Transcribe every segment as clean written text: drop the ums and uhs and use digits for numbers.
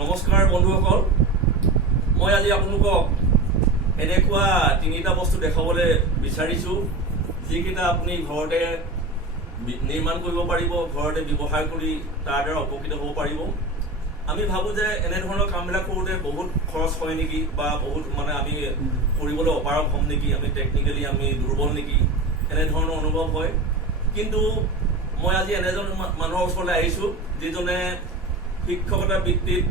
নমস্কাৰ বন্ধুসকল, মই আজি আপোনালোকক এনেকুৱা তিনিটা বস্তু দেখাবলৈ বিচাৰিছোঁ যিকেইটা আপুনি ঘৰতে নিৰ্মাণ কৰিব পাৰিব, ঘৰতে ব্যৱহাৰ কৰি তাৰ দ্বাৰা উপকৃত হ'ব পাৰিব। আমি ভাবোঁ যে এনেধৰণৰ কামবিলাক কৰোঁতে বহুত খৰচ হয় নেকি, বা বহুত আমি কৰিবলৈ অপাৰগ হ'ম নেকি, আমি টেকনিকেলি আমি দুৰ্বল নেকি, এনেধৰণৰ অনুভৱ হয়। কিন্তু মই আজি এনেজন মানুহৰ ওচৰলৈ আহিছোঁ যিজনে শিক্ষকতা বৃত্তিত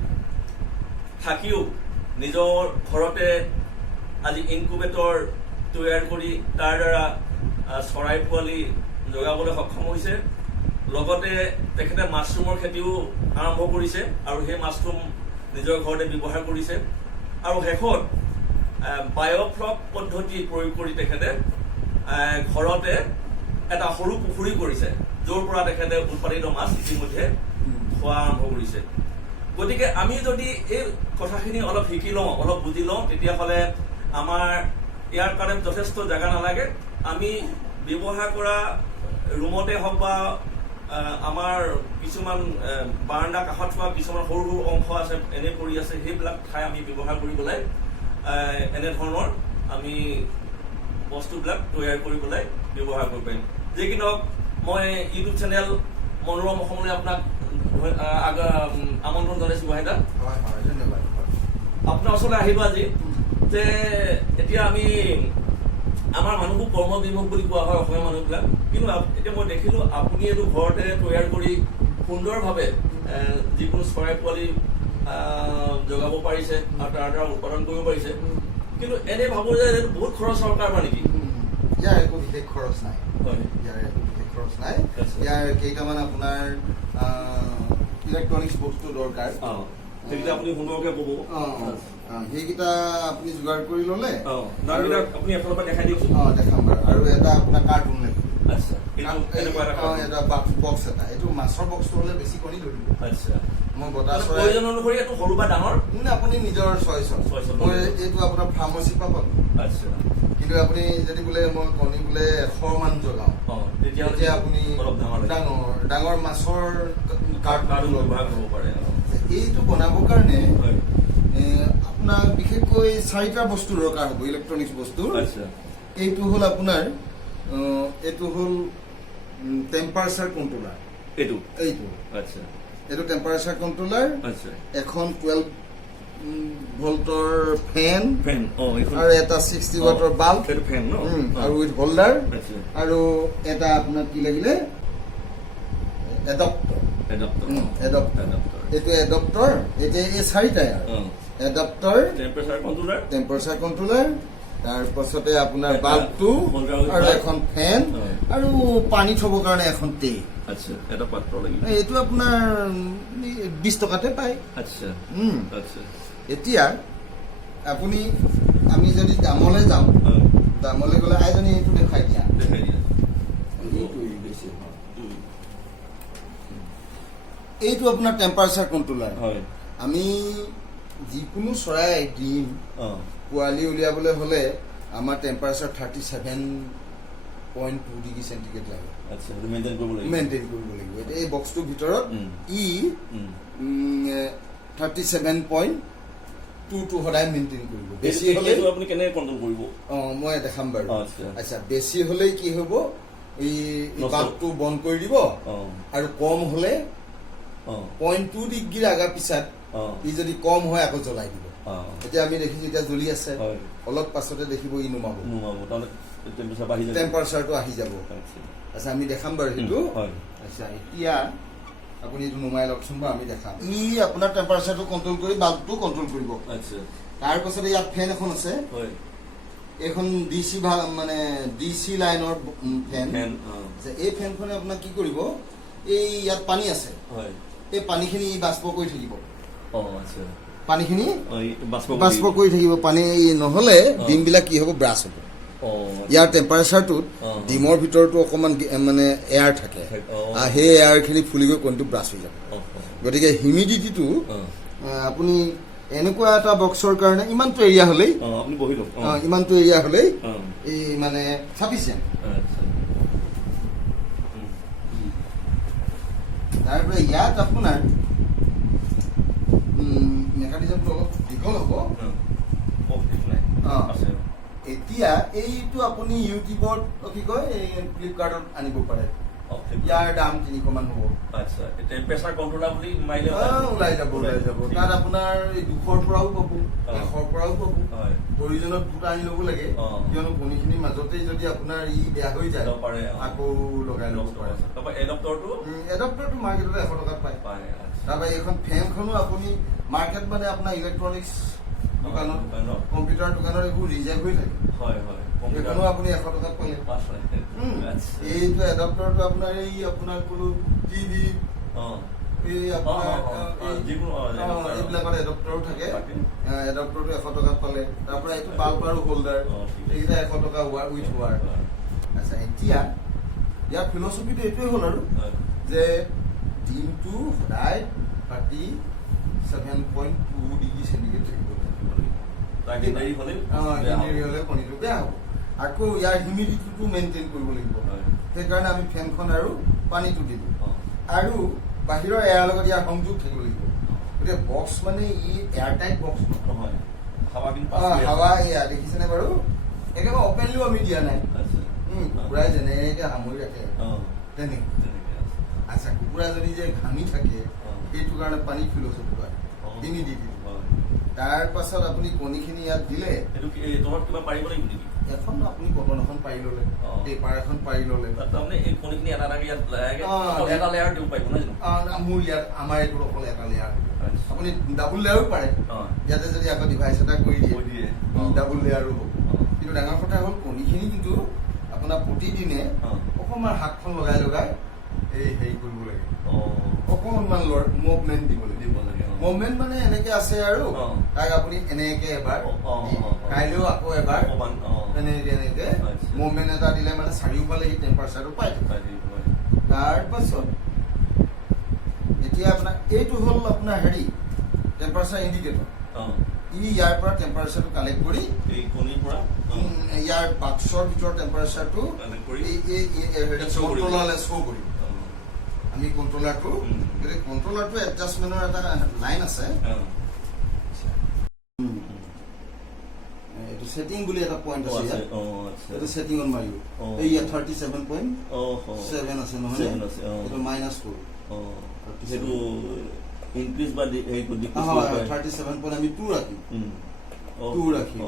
থাকিও নিজৰ ঘৰতে আজি ইনকুবেটৰ তৈয়াৰ কৰি তাৰ দ্বাৰা চৰাই পোৱালি জগাবলৈ সক্ষম হৈছে। লগতে তেখেতে মাছৰুমৰ খেতিও আৰম্ভ কৰিছে আৰু সেই মাছৰুম নিজৰ ঘৰতে ব্যৱহাৰ কৰিছে। আৰু শেষত বায়'ফ্লক পদ্ধতি প্ৰয়োগ কৰি তেখেতে ঘৰতে এটা সৰু পুখুৰী কৰিছে, য'ৰ পৰা তেখেতে উৎপাদিত মাছ ইতিমধ্যে খোৱা আৰম্ভ কৰিছে। গতিকে আমি যদি এই কথাখিনি অলপ শিকি লওঁ, অলপ বুজি লওঁ, তেতিয়াহ'লে আমাৰ ইয়াৰ কাৰণে যথেষ্ট জেগা নালাগে। আমি ব্যৱহাৰ কৰা ৰুমতে হওক বা আমাৰ কিছুমান বাৰাণ্ডা কাষত থোৱা কিছুমান সৰু সৰু অংশ আছে, এনে পৰি আছে, সেইবিলাক ঠাই আমি ব্যৱহাৰ কৰি পেলাই এনেধৰণৰ আমি বস্তুবিলাক তৈয়াৰ কৰি পেলাই ব্যৱহাৰ কৰিব পাৰিম। যি কি নহওক, মই ইউটিউব চেনেল মনোৰম অসমলৈ আপোনাক আমন্ত্ৰণ জনাইছোঁ। বাহিদা, ধন্যবাদ। আপোনাৰ ওচৰলৈ আহিব আজি যে এতিয়া আমি আমাৰ মানুহবোৰ কৰ্মবিমুখ বুলি কোৱা হয় অসমীয়া মানুহবিলাক, কিন্তু এতিয়া মই দেখিলোঁ আপুনি এইটো ঘৰতে তৈয়াৰ কৰি সুন্দৰভাৱে যিকোনো চৰাই পোৱালি জগাব পাৰিছে আৰু তাৰ দ্বাৰা উৎপাদন কৰিব পাৰিছে। কিন্তু এনে ভাবোঁ যে এইটো বহুত খৰচৰ কাৰবাৰ নেকি? ইয়াৰ একো বিশেষ খৰচ নাই। হয়, ইয়াৰ একো বিশেষ খৰচ নাই। ইয়াৰ কেইটামান আপোনাৰ ইলেক্ট্ৰনিক্স বস্তু দৰকাৰ। সেইকেইটা আপুনি সুন্দৰকৈ ক'ব। সেইকেইটা আপুনি যোগাৰ কৰি ল'লে আপুনি এফালৰ পৰা দেখাই দিয়কচোন। দেখাম বাৰু। আৰু এটা আপোনাৰ কাৰ্টুন লাগিব। আচ্ছা, এটা বক্স এটা, এইটো মাছৰ বক্সটো হ'লে বেছি কণী ধৰিব। আচ্ছা, মই বতাহ প্ৰয়োজন অনুসৰি এইটো সৰু বা ডাঙৰ আপুনি নিজৰ চইচত। মই এইটো আপোনাৰ ফাৰ্মাচীৰ পৰা পালোঁ। আচ্ছা, কিন্তু আপুনি যদি বোলে মই কণী বোলে 100 মান জগাওঁ, তেতিয়া আপুনি ডাঙৰ মাছৰ কাৰ্টুন ব্যৱহাৰ কৰিব পাৰে। এইটো বনাবৰ কাৰণে আপোনাক বিশেষকৈ 4টা বস্তু দৰকাৰ হ'ব, ইলেক্ট্ৰনিক্স বস্তু। এইটো হ'ল আপোনাৰ এইটো হ'ল টেম্পাৰেচাৰ কণ্ট্ৰলাৰ। এইটো আচ্ছা, এইটো টেম্পাৰেচাৰ কণ্ট্ৰলাৰ। এখন 12 ভল্টৰ ফেন আৰু এটা 60 ৱাটৰ বাল্ব আৰু উইথ হোল্ডাৰ, আৰু এটা আপোনাৰ কি লাগিলে এডপ্টৰ। এইটো এডপ্টৰ। এতিয়া এই 4টাই আৰু এডপ্টৰ, টেম্পাৰেচাৰ কণ্ট্ৰলাৰ, তাৰপাছতে আপোনাৰ বাল্বটো আৰু এখন ফেন আৰু পানী থবৰ কাৰণে এখন টে। এইটো আপোনাৰ 20 টকাতে পায়। এতিয়া আমি যদি দামলৈ যাওঁ, দামলৈ গ'লে আইজনী এইটো দেখাই দিয়া। এইটো আপোনাৰ টেম্পাৰেচাৰ কণ্ট্ৰলাৰ। আমি যিকোনো চৰাই ডিম পোৱালি উলিয়াবলৈ হ'লে আমাৰ টেম্পাৰেচাৰ 37.2 ডিগ্ৰী চেণ্টিগ্ৰেড লাগে। মেইনটেইন কৰিব লাগিব। এতিয়া এই বক্সটোৰ ভিতৰত 37.2 সদায় মেইনটেইন কৰিব। বেছি হ'লে আপুনি কেনেকৈ কণ্ট্ৰল কৰিব? মই দেখাম বাৰু। আচ্ছা, বেছি হ'লেই কি হ'ব, এই বাল্বটো বন্ধ কৰি দিব, আৰু কম হ'লে 0.2 ডিগ্ৰীৰ আগা পিছত ই যদি কম হয় আকৌ জ্বলাই দিব। এতিয়া আমি দেখিছো এতিয়া জ্বলি আছে, অলপ পাছতে দেখিব ই নুমাব, টেম্পাৰেচাৰটো আহি যাব। আচ্ছা, আমি দেখাম বাৰু সেইটো। আচ্ছা, এতিয়া আপুনি এইটো নুমাই লওকচোন বাৰু, আমি দেখাম। ই আপোনাৰ টেম্পাৰেচাৰটো কণ্ট্ৰল কৰি বাল্বটো কণ্ট্ৰল কৰিব। তাৰপাছতে ইয়াত ফেন এখন আছে, এইখন ডিচি লাইনৰ ফেন। এই ফেনখনে আপোনাক কি কৰিব, এই ইয়াত পানী আছে, এই পানীখিনি বাষ্প কৰি থাকিব। পানীখিনি বাষ্প কৰি থাকিব। পানী নহ'লে ডিমবিলাক কি হ'ব, ব্ৰাছ হ'ব। ইয়াৰ টেম্পাৰেচাৰটোত ডিমৰ ভিতৰতো অকণমান এয়াৰ থাকে, সেই এয়াৰখিনি ফুলি গৈ কণীটো ব্ৰাছ হৈ যাব। গতিকে হিউমিডিটিটো আপুনি এনেকুৱা এটা বক্সৰ কাৰণে ইমানটো এৰিয়া হ'লেই এই চাফিচিয়েণ্ট। তাৰপৰা ইয়াত আপোনাৰ মেকানিজমটো অলপ দীঘল হ'ব। এতিয়া এইটো আপুনি ইউটিউবত কি কয় এই ফ্লিপকাৰ্টত আনিব পাৰে। ইয়াৰ দাম 300 মান হ'ব। আচ্ছা, টেম্পাৰেচাৰ কণ্ট্ৰলাৰ বুলি মাৰিলে ওলাই যাব। তাত আপোনাৰ 200ৰ পৰাও পাব, 100ৰ পৰাও পাব। প্ৰয়োজনত দুটা আনি ল'ব লাগে, কিয়নো কণীখিনিৰ মাজতেই যদি আপোনাৰ ই বেয়া হৈ যায় আকৌ লগাই ল'ব পাৰে। এডপ্টৰটো মাৰ্কেটত 100 টকাত পায়। তাৰপৰা এইখন ফেনখনো আপুনি মাৰ্কেট মানে আপোনাৰ ইলেক্ট্ৰনিক্স দোকানত, কম্পিউটাৰ দোকানত এইবোৰ ৰিজাৰ্ভ হৈ থাকে। সেইখনো আপুনি 100 টকাত পালে। এইটো এডপ্টৰটো আপোনাৰ এই আপোনাৰ কোনো টিভি এই আপোনাৰ এইবিলাকত এডপ্টৰো থাকে। এডপ্টৰটো 100 টকাত পালে। তাৰপৰা এইটো বাল্ব আৰু হোল্ডাৰ এইকেইটা 100 টকা উইথ ৱাৰ। আচ্ছা, এতিয়া ইয়াৰ ফিলচফিটো এইটোৱে হ'ল আৰু যে দিনটো সদায় 37.2 ডিগ্ৰী চেণ্টিগ্ৰেড থাকিব। হ'লে কণীটো বেয়া হ'ব। আকৌ ইয়াৰ হিউমিডিটিটো মেইনটেইন কৰিব লাগিব। সেইকাৰণে আমি ফেনখন আৰু পানীটো দিলোঁ। আৰু বাহিৰৰ এয়াৰ লগত ইয়াৰ সংযোগ থাকিব লাগিব। গতিকে বক্স মানে ই এয়াৰটাইট বক্স নহয়। হাৱা এয়া দেখিছেনে বাৰু? একেবাৰে অপেনলিও আমি দিয়া নাই। কুকুৰাই যেনেকৈ সামৰি ৰাখে তেনেকৈ। আচ্ছা, কুকুৰা যদি যে ঘামি থাকে সেইটো কাৰণে পানী ফিলচফি হয় হিউমিডিটি। তাৰ পাছত আপুনি কণীখিনি ইয়াত দিলে এখন আপুনি কটন এখন পাৰি ল'লে, পেপাৰ এখন পাৰি ল'লে। মোৰ ইয়াত আমাৰ এইটো অকল এটা লেয়াৰ। আপুনি ডাবুল লেয়াৰো পাৰে। ইয়াতে যদি আকৌ ডিভাইচ এটা কৰি দিয়ে ডাবুল লেয়াৰো হ'ব। কিন্তু ডাঙৰ কথা হ'ল কণীখিনি কিন্তু আপোনাৰ প্ৰতিদিনে অকণমান হাতখন লগাই এই হেৰি কৰিব লাগে, অকণমান মুভমেণ্ট দিব লাগে। মুভমেণ্ট মানে এনেকে আছে আৰু তাক আপুনি এনেকে এবাৰ, কাইলৈও আকৌ এবাৰ এনেকে মুভমেণ্ট এটা দিলে মানে চাৰিওফালে এই টেম্পাৰেচাৰটো পাই থাকে। তাৰ পাছত এতিয়া আপোনাৰ এইটো হ'ল আপোনাৰ হেৰি টেম্পাৰেচাৰ ইণ্ডিকেটৰ। ই ইয়াৰ পৰা টেম্পাৰেচাৰটো কালেক্ট কৰি এই কণীৰ পৰা ইয়াৰ বাক্সৰ ভিতৰৰ টেম্পাৰেচাৰটো কণ্ট্ৰলাৰলৈ শ্ব' কৰিব। আমি কণ্ট্ৰলাৰটো এডজাষ্টমেণ্টৰ এটা লাইন আছে। এইটো ছেটিং বুলি এটা পইণ্ট আছে ইয়াত। এইটো ছেটিঙত মাৰিব। এই ইয়াত 37.7 আছে নহয়, এইটো মাইনাছ কৰোঁ। সেইটো ইনক্ৰিজ বা 37 পইণ্ট আমি 2 ৰাখিম। 2 ৰাখিম।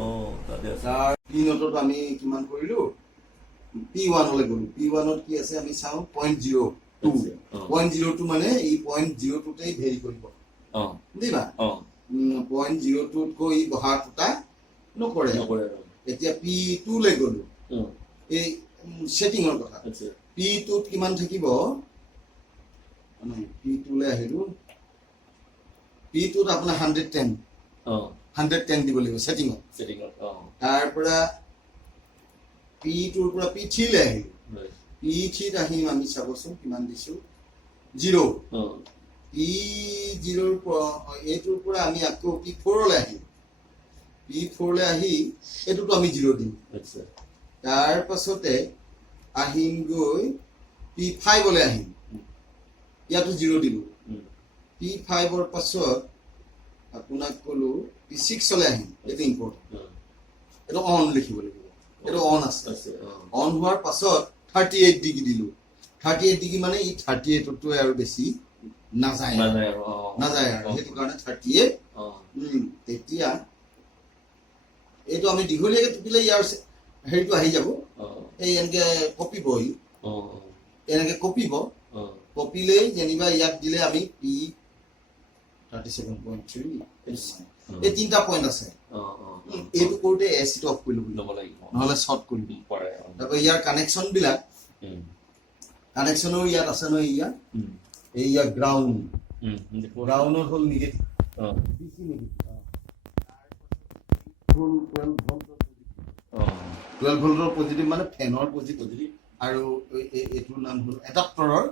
তাৰ P0 আমি কিমান কৰিলোঁ? P1লৈ গ'লোঁ। P1ত কি আছে আমি চাওঁ 0.02। 0.02 মানে এই 0.02তেই ভেৰি কৰিব দিবা। 0.02তকৈ বহা ফুটা নকৰে। এতিয়া P2লৈ গ'লোঁ। এই ছেটিঙৰ কথা। P2ত কিমান থাকিব? P2লৈ আহিলোঁ। P2ত আপোনাৰ 110 দিব লাগিব ছেটিঙত। তাৰ পৰা P2ৰ পৰা P3লৈ আহিলোঁ। P3ত আহিম আমি চাবচোন কিমান দিছোঁ 0। P0ৰ পৰা এইটোৰ পৰা আমি আকৌ P4লৈ আহিম। P4লৈ আহি এইটোতো আমি 0 দিম। তাৰ পাছতে আহিম গৈ P5লৈ আহিম। ইয়াতো 0 দিলোঁ। P5ৰ পাছত আপোনাক ক'লো P6লৈ আহিম। এইটো ইম্পৰ্টেণ্ট, এইটো অন লিখিব লাগিব। এইটো অন আছে। অন হোৱাৰ পাছত 38 ডিগ্ৰী দিলোঁ। 38 ডিগ্ৰী মানে ই 38তকৈ আৰু বেছি নাযায় আৰু সেইটো কাৰণে 38। তেতিয়া এইটো আমি দীঘলীয়াকৈ টিপিলে ইয়াৰ হেৰিটো আহি যাব। এই এনেকে কপিব, এনেকে কপিব। কপিলেই যেনিবা ইয়াত দিলে আমি P37.3 এই 3টা পইণ্ট আছে। এইটো কৰোঁতে এচিটো অফ কৰি ল'ব লাগিব, নহ'লে শ্বৰ্ট কৰিব পাৰে। তাৰপৰা ইয়াৰ কানেকশ্যন বিলাক কানেকশ্যনো ইয়াত আছে নহয়। ইয়াত এই ইয়াৰ গ্ৰাউণ্ডত হ'ল নিগেটিভ, DC নিগেটিভ। 12 ভল্টৰ পজিটিভ মানে ফেনৰ পজিটিভ, আৰু এইটোৰ নাম হ'ল এডাপ্টৰৰ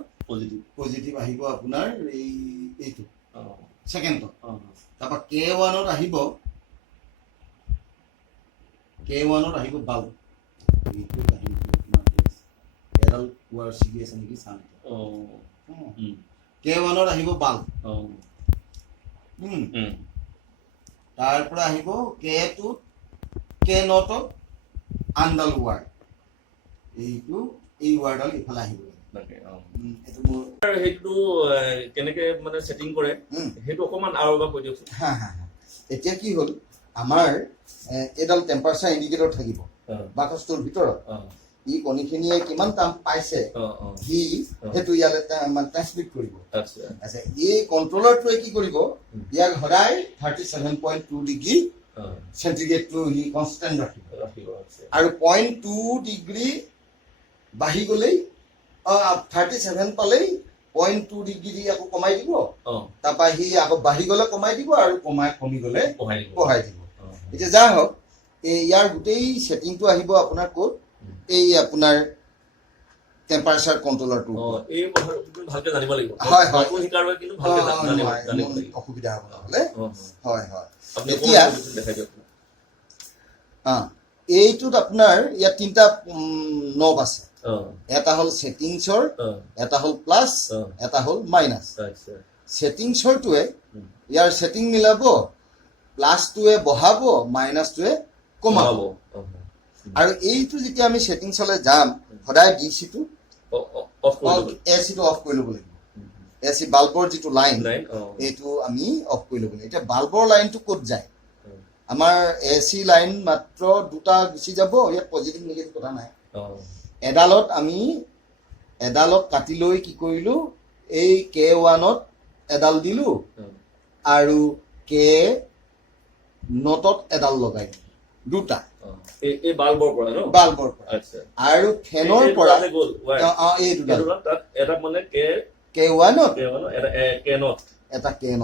পজিটিভ আহিব আপোনাৰ এইটো ছেকেণ্ডত। তাৰপৰা K1ত আহিব বাল্ব। এইটো আহিব এডাল ৱাৰ ছিগি আছে নেকি চাম। K1ত আহিব বাল্ব। তাৰ পৰা আহিব K2 K0 আনডাল ৱাৰ্ড এইটো এই ৱাৰ্ডাল ইফালে আহিব এইটো মোৰ সেইটো কেনেকে মানে সেটিং কৰে সেইটো অকমান আৰু এবাৰ কৈ দিয়কচোন এতিয়া কি হ'ল আমাৰ এডাল টেম্পাৰেচাৰ ইণ্ডিকেটৰ থাকিব বাকচটোৰ ভিতৰত ই কণীখিনিয়ে কিমান তাপ পাইছে সি সেইটো ইয়ালে ট্ৰান্সমিট কৰিব আচ্ছা এই কণ্ট্ৰলাৰটোৱে কি কৰিব ইয়াক সদায় 37.2 ডিগ্ৰী সেন্টিগ্ৰেডটো হি কনষ্টেণ্ট ৰাখিব আৰু 0.2 ডিগ্ৰী বাঢ়ি গ'লেই 37 পালেই 0.2 ডিগ্ৰী আকৌ কমাই দিব তাৰপৰা সি আকৌ বাঢ়ি গ'লে কমাই দিব আৰু কমি গ'লে বঢ়াই দিব এতিয়া যা হওক ইয়াৰ গোটেই ছেটিংটো আহিব আপোনাৰ ক'ত এই আপোনাৰ টেম্পাৰেচাৰ কণ্ট্ৰলাৰটো এই ভালকে জানিব লাগিব হয় হয় শিকাৰলৈ কিন্তু ভালকে জানিব লাগিব অসুবিধা হ'ব নহ'লে হয় হয় আপুনি এতিয়া দেখাই দিয়ক এইটোত আপোনাৰ ইয়াত তিনিটা নব আছে এটা হ'ল ছেটিংছৰ এটা হ'ল প্লাছ এটা হ'ল মাইনাছ ছেটিংছৰটোৱে ইয়াৰ ছেটিং মিলাব প্লাছটোৱে বঢ়াব মাইনাছটোৱে কমাব আৰু এইটো যেতিয়া আমি ছেটিংছলৈ যাম সদায় ডিচিটো এচিটো অফ কৰি ল'ব লাগিব এচি বাল্বৰ যিটো লাইন এইটো আমি অফ কৰি ল'ব লাগিব এতিয়া বাল্বৰ লাইনটো ক'ত যায় আমাৰ এচি লাইন মাত্ৰ দুটা গুচি যাব ইয়াত পজিটিভ নিগেটিভ কথা নাই এডালত কাটি লৈ কি কৰিলো এই K1ত এডাল দিলো আৰু K0ত এডাল লগাই দুটা এই বাল্বৰ পৰা আৰু ফেনৰ পৰা এই দুটা এটা মানে K1ত এটা K0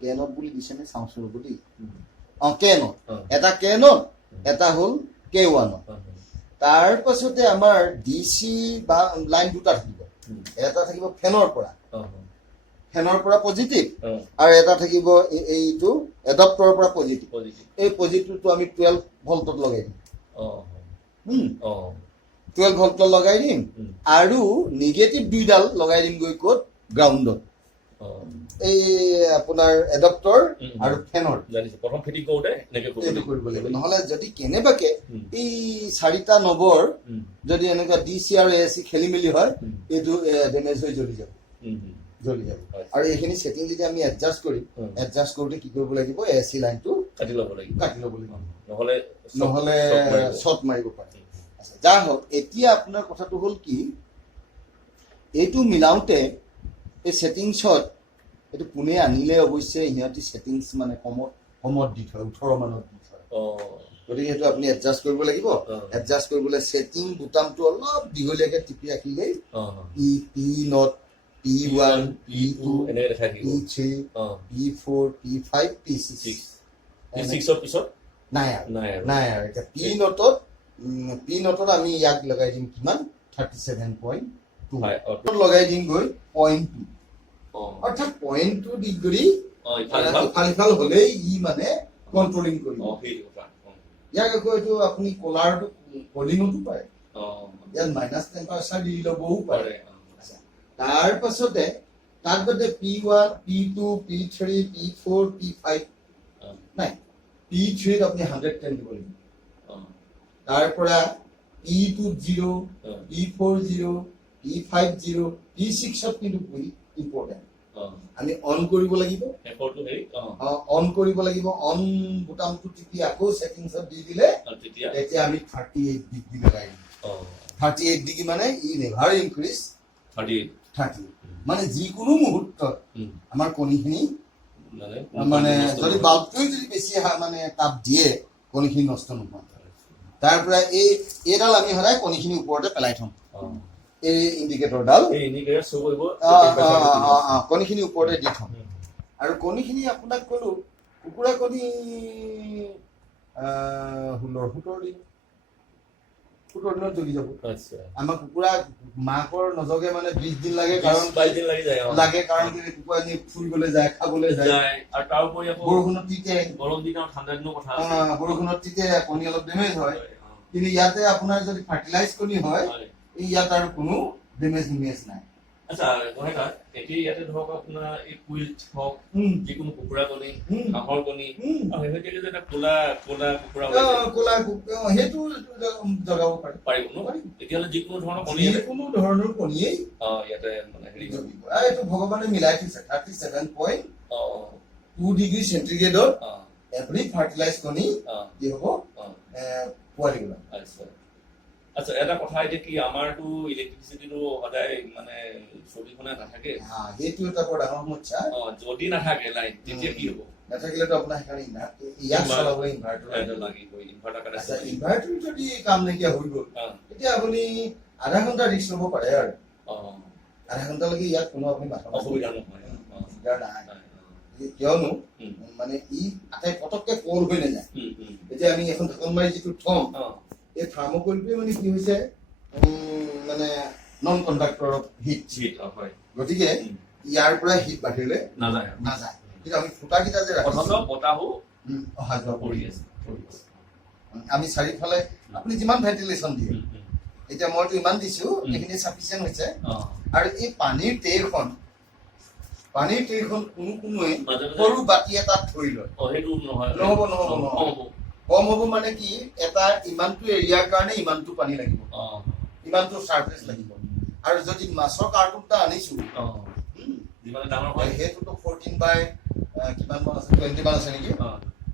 K0 বুলি দিছে নে চাওঁচোন ৰ'ব দেই K0 এটা K0 এটা হ'ল K1 তাৰ পাছতে আমাৰ ডিচি বা লাইন দুটা থাকিব এটা থাকিব ফেনৰ পৰা পজিটিভ আৰু এটা থাকিব এইটো এডাপ্টৰৰ পৰা পজিটিভ এই পজিটিভটো আমি 12 ভল্টত লগাই দিম 12 ভল্টত লগাই দিম আৰু নিগেটিভ দুইডাল লগাই দিম গৈ ক'ত গ্ৰাউণ্ডত এই আপোনাৰ এডাপ্টৰ আৰু ফেনৰ প্ৰথম ফিটিং কৰোঁতে এনেকৈ কৰিব লাগিব নহ'লে যদি কেনেবাকে এই চাৰিটা নবৰ যদি এনেকুৱা ডিচি আৰু এচি খেলি মেলি হয় এইটো ডেমেজ হৈ জ্বলি যাব আৰু এইখিনি ছেটিং যদি আমি এডজাষ্ট কৰিম এডজাষ্ট কৰোঁতে কি কৰিব লাগিব এচি লাইনটো কাটি ল'ব লাগিব নহ'লে শ্বৰ্ট মাৰিব পাৰে যা হওক এতিয়া আপোনাৰ কথাটো হ'ল কি এইটো মিলাওঁতে এই ছেটিংছত এইটো কোনে আনিলে অৱশ্যে সিহঁতি ছেটিংছ মানে কমত দি থয় 18 মানত দি থয় গতিকে সেইটো আপুনি এডজাষ্ট কৰিব লাগিব এডজাষ্ট কৰিবলৈ ছেটিং বুটামটো অলপ দীঘলীয়াকৈ টিপি ৰাখিলেই P0 P1 P2 P3 P4 P5 P6 P6ৰ পিছত নাই আৰু এতিয়া P0ত আমি ইয়াক লগাই দিম কিমান 37.2 লগাই দিম গৈ 0.2 অৰ্থাৎ 0.2 ডিগ্ৰী ইফাল হ'লেই ই মানে কণ্ট্ৰলিং কৰিব ইয়াক আকৌ এইটো আপুনি কলাৰটো কলিঙতো পাৰে ইয়াত মাইনাছ টেম্পাৰেচাৰ দি ল'বও পাৰে তাৰ পাছতে তাত বাদে P1 P2 P3 P4 P5 নাই P3ত আপুনি 110 দিব লাগিব তাৰ পৰা P2 0 P4 0 P5 0 P6ত কিন্তু ইম্পৰ্টেণ্ট আমি অন কৰিব লাগিব অন বুটামটো টিপি আকৌ ছেটিংছত দি দিলে তেতিয়া আমি 38 ডিগ্ৰী লগাই দিম 38 ডিগ্ৰী মানে ই নেভাৰ ইনক্ৰিজ 30 মানে যিকোনো মুহূৰ্তত আমাৰ কণীখিনি মানে যদি বাল্বটোৱে যদি বেছি মানে তাপ দিয়ে কণীখিনি নষ্ট নহয় তাৰ পৰা এইডাল আমি সদায় কণীখিনি ওপৰতে পেলাই থম এই ইণ্ডিকেটৰডাল কণীখিনি ওপৰতে দি থম আৰু কণীখিনি আপোনাক ক'লো কুকুৰা কণী 17 দিনত জগি যাব আমাৰ কুকুৰা মাকৰ নজগে মানে 20 দিন লাগে কাৰণ 22 দিন লাগে কাৰণ কুকুৰাজনী ফুৰিবলৈ যায় খাবলৈ যায় আৰু তাৰ উপৰি বৰষুণত তিতে গৰম দিনত ঠাণ্ডা দিনৰ কথা বৰষুণত তিতে কণী অলপ ডেমেজ হয় কিন্তু ইয়াতে আপোনাৰ যদি ফাৰ্টিলাইজ কণী হয় ইয়াত আৰু কোনো ডেমেজ নাই আচ্ছা গোহাঁইদা এতিয়া ইয়াতে ধৰক আপোনাৰ এই কুইল্ট হওক যিকোনো কুকুৰা কণী হাঁহৰ কণী আৰু শেহতীয়াকৈ যে এটা ক'লা ক'লা কুকুৰা ক'লা সেইটো জগাব পাৰিব ন তেতিয়াহ'লে যিকোনো ধৰণৰ কণী যিকোনো ধৰণৰ কণীয়েই ইয়াতে মানে হেৰি এইটো ভগৱানে মিলাই থৈছে 37.2 ডিগ্ৰী চেণ্টিগ্ৰেডত এভৰি ফাৰ্টিলাইজ কণী কি হ'ব পোৱালি ওলাব। আচ্ছা এটা কথা এতিয়া কি আমাৰতো ইলেক্ট্ৰিচিটিটো সদায় মানে চৌবিঘণ্টা নাথাকে সেইটো এটা বৰ ডাঙৰ সমস্যা যদি নাথাকে লাইট তেতিয়া কি হ'ব নাথাকিলেতো আপোনাৰ সেইকাৰণে ইয়াত চলাবলৈ ইনভাৰ্টাৰ লাগিবই ইনভাৰ্টাৰ ইনভাৰ্টাৰ যদি কাম নাইকিয়া হৈ গ'ল তেতিয়া আপুনি আধা ঘণ্টা ৰিস্ক ল'ব পাৰে আৰু আধা ঘণ্টালৈকে ইয়াত কোনো আপুনি অসুবিধা নহয় নাই কিয়নো মানে ই আটাই পটককে কোৰ হৈ নাযায় এতিয়া আমি এখন ঢাকন মাৰি যিটো থম এই থাৰ্মোকলটোৱে মানে কি হৈছে মানে নন কণ্ডাক্টৰ অফ হিট হয় গতিকে ইয়াৰ পৰা হিট বাহিৰলৈ নাযায় কিন্তু আমি ফুটাকেইটা যে ৰাখিছো বতাহো অহা যোৱা কৰি আছে আমি চাৰিওফালে আপুনি যিমান ভেন্টিলেশ্যন দিয়ে এতিয়া মইতো ইমান দিছো এইখিনি চাফিচিয়েণ্ট হৈছে আৰু এই পানীৰ ট্ৰেখন কোনোৱে সৰু বাতি এটাত থৈ লয় নহ'ব কম হ'ব মানে কি এটা ইমানটো এৰিয়াৰ কাৰণে ইমানটো পানী লাগিব ইমানটো চাৰ্ফেচ লাগিব আৰু যদি মাছৰ কাৰ্টুনটা আনিছো সেইটোতো 14 বাই কিমান মান আছে 20 মান আছে নেকি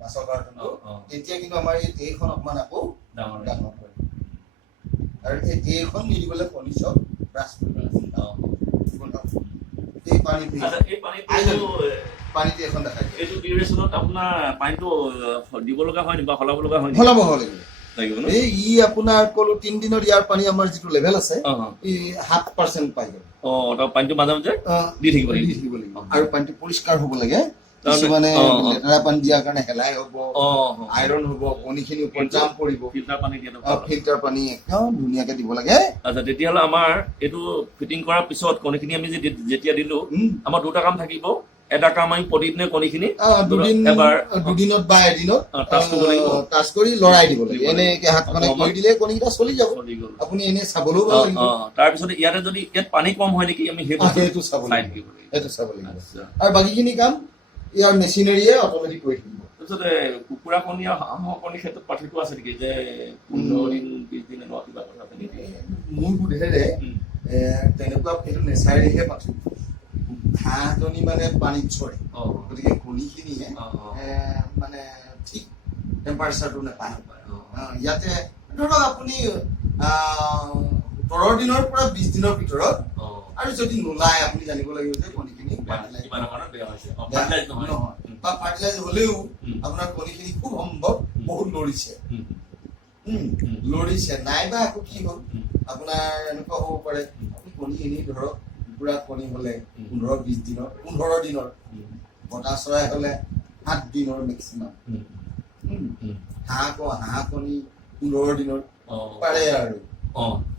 মাছৰ কাৰ্টুনটো তেতিয়া কিন্তু আমাৰ এই ট্ৰেখন অকমান আকৌ ডাঙৰ হয় আৰু এই ট্ৰেখন নিদিবলৈ কণী চব ব্ৰাছ এই পানীটো এখন দেখাই এইটো ডিউৰেশ্যনত আপোনাৰ পানীটো দিব লগা হয় বা সলাব লগা হয় সলাব লাগিব এই ই আপোনাৰ ক'লো 3 দিনৰ ইয়াৰ পানী আমাৰ যিটো লেভেল আছে ই 7% পাই গ'ল তাৰ পানীটো মাজে মাজে দি থাকিব লাগিব আৰু পানীটো পৰিষ্কাৰ হ'ব লাগে কিছুমানে লেতেৰা পানী দিয়াৰ কাৰণে হেলাই হ'ব আইৰণ হ'ব কণীখিনি ওপৰত জাম পৰিব ফিল্টাৰ পানী একদম ধুনীয়াকে দিব লাগে আচ্ছা তেতিয়াহ'লে আমাৰ এইটো ফিটিং কৰাৰ পিছত কণীখিনি আমি যেতিয়া দিলো আমাৰ দুটা কাম থাকিব এটা কাম আমি প্ৰতিদিনে কণীখিনি দুদিনত বা এদিনত টাচ কৰি লৰাই দিব লাগে এনেকে হাতখনে কৰি দিলে কণীকেইটা চলি যাব আপুনি এনে চাবলৈও ভাল লাগিব তাৰপিছত ইয়াতে যদি ইয়াত পানী কম হয় নেকি আমি সেইটো চাব লাগিব আৰু বাকীখিনি কাম ইয়াৰ মেচিনেৰীয়ে অট'মেটিক কৰি থাকিব তাৰপিছতে কুকুৰা কণী আৰু হাঁহৰ কণীৰ ক্ষেত্ৰত পাৰ্থক্য আছে নেকি যে 15 দিন 20 দিন এনেকুৱা কিবা কথা আছে নেকি মোৰ বোধেৰে তেনেকুৱা সেইটো নেচাৰেলিহে পাৰ্থক্য হাঁহজনী মানে পানীত চৰে গতিকে কণীখিনিয়ে মানে ঠিক টেম্পাৰেচাৰটো নাপায় ইয়াতে ধৰক আপুনি 17 দিনৰ পৰা 20 দিনৰ ভিতৰত আৰু যদি নোলায় আপুনি জানিব লাগিব যে কণীখিনি বা ফাৰ্টিলাইজ হলেও আপোনাৰ কণীখিনি খুব সম্ভৱ বহুত লৰিছে নাইবা আকৌ কি হ'ল আপোনাৰ এনেকুৱা হ'ব পাৰে আপুনি কণী এনেই ধৰক পুৰা কণী হলে 15-20 দিনৰ বতাহ চৰাই হলে 7 দিনৰ মেক্সিমাম হাঁহ কণী 15 দিনৰ পাৰে আৰু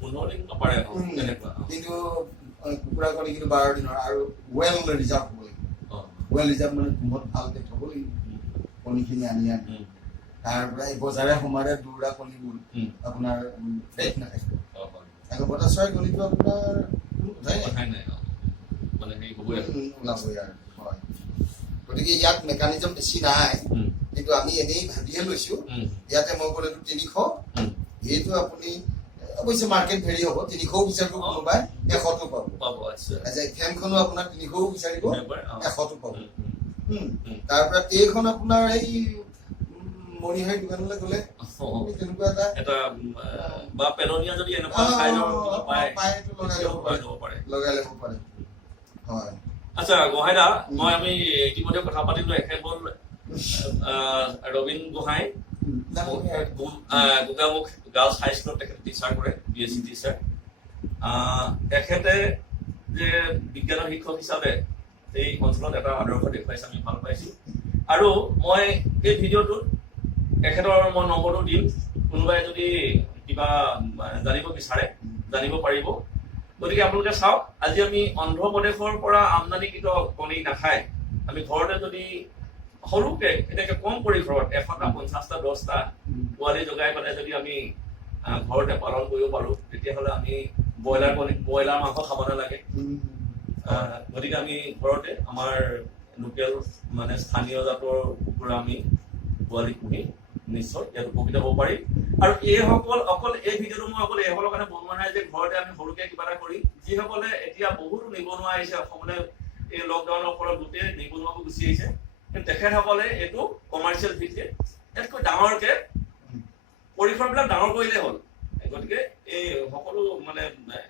15 দিন পাৰে কিন্তু কুকুৰা কণী কিন্তু 12 দিনৰ আৰু ৱেল ৰিজাৰ্ভ হ'ব লাগিব ৱেল ৰিজাৰ্ভ মানে কুমত ভালকে থ'ব লাগিব কণীখিনি আনি তাৰ পৰা এই বজাৰে সমাৰে দুটা কণীবোৰ আপোনাৰ ফ্ৰেছ নাথাকিব আকৌ বতাহ চৰাই কণীটো আপোনাৰ গতিকে ইয়াত মেকানিজম বেছি নাই কিন্তু আমি এনেই ভাবিয়ে লৈছো ইয়াতে মই ক'লেতো 300 এইটো আপুনি অৱশ্যে মাৰ্কেট ভেৰি হ'ব 300ও বিচাৰিব কোনোবাই 100টো পাব ফেনখনো আপোনাৰ 300ও বিচাৰিব 100টো পাব তাৰ পৰা ট্ৰেখন আপোনাৰ এই মণিহাৰী দোকানলৈ গ'লে তেনেকুৱা এটা বা পেলনীয়া যদি এনেকুৱা লগাই ল'ব পাৰে হয় আচ্ছা গোহাঁইদা মই আমি ইতিমধ্যে কথা পাতিলো এখেত হ'ল ৰবীন গোহাঁই গোগামুখ গাৰ্লছ হাই স্কুলত তেখেতে টিচাৰ কৰে BSc টিচাৰ তেখেতে যে বিজ্ঞানৰ শিক্ষক হিচাপে এই অঞ্চলত এটা আদৰ্শ দেখুৱাইছে আমি ভাল পাইছো আৰু মই এই ভিডিঅ'টোত তেখেতৰ মই নম্বৰটো দিম কোনোবাই যদি কিবা জানিব বিচাৰে জানিব পাৰিব গতিকে আপোনালোকে চাওক আজি আমি অন্ধ্ৰপ্ৰদেশৰ পৰা আমদানিকৃত কণী নাখায় আমি ঘৰতে যদি সৰুকে এনেকে কম পৰিসৰত 100টা 50টা 10টা পোৱালি জগাই পেলাই যদি আমি ঘৰতে পালন কৰিব পাৰো তেতিয়াহ'লে আমি ব্ৰইলাৰ মাংস খাব নালাগে গতিকে আমি ঘৰতে আমাৰ লোকেল মানে স্থানীয় জাতৰ কুকুৰা আমি পোৱালি পুহি নিশ্চয় ইয়াত উপকৃত হ'ব পাৰিম আৰু এইসকল অকল এই ভিডিঅ'টো মই অকল এইসকলৰ কাৰণে বনোৱা নাই যে ঘৰতে আমি সৰুকে কিবা এটা কৰি যিসকলে এতিয়া বহুতো নিবনুৱা আহিছে অসমলৈ এই লকডাউনৰ ফলত গোটেই নিবনুৱাবোৰ গুচি আহিছে কিন্তু তেখেতসকলে এইটো কমাৰ্চিয়েল ভিত্তিত ইয়াতকৈ ডাঙৰকে পৰিসৰবিলাক ডাঙৰ কৰিলে হ'ল গতিকে এই সকলো মানে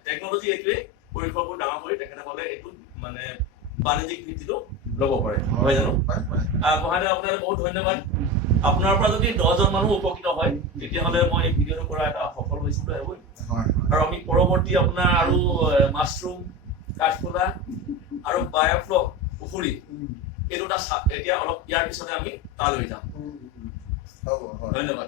টেকনলজি এইটোৱে পৰিসৰবোৰ ডাঙৰ কৰি তেখেতসকলে এইটো মানে বাণিজ্যিক ভিত্তিটো ল'ব পাৰে হয় জানো মহাদেৱ আপোনালৈ বহুত ধন্যবাদ আপোনাৰ পৰা যদি 10জন মানুহ উপকৃত হয় তেতিয়াহ'লে মই এই ভিডিঅ'টো কৰা এটা সফল হৈছোঁ বুলি ভাবোঁ আৰু আমি পৰৱৰ্তী আপোনাৰ আৰু মাছৰুম কাঠফুলা আৰু বায়'ফ্লক পুখুৰী এই দুটা এতিয়া অলপ ইয়াৰ পিছতে আমি তালৈ যাম ধন্যবাদ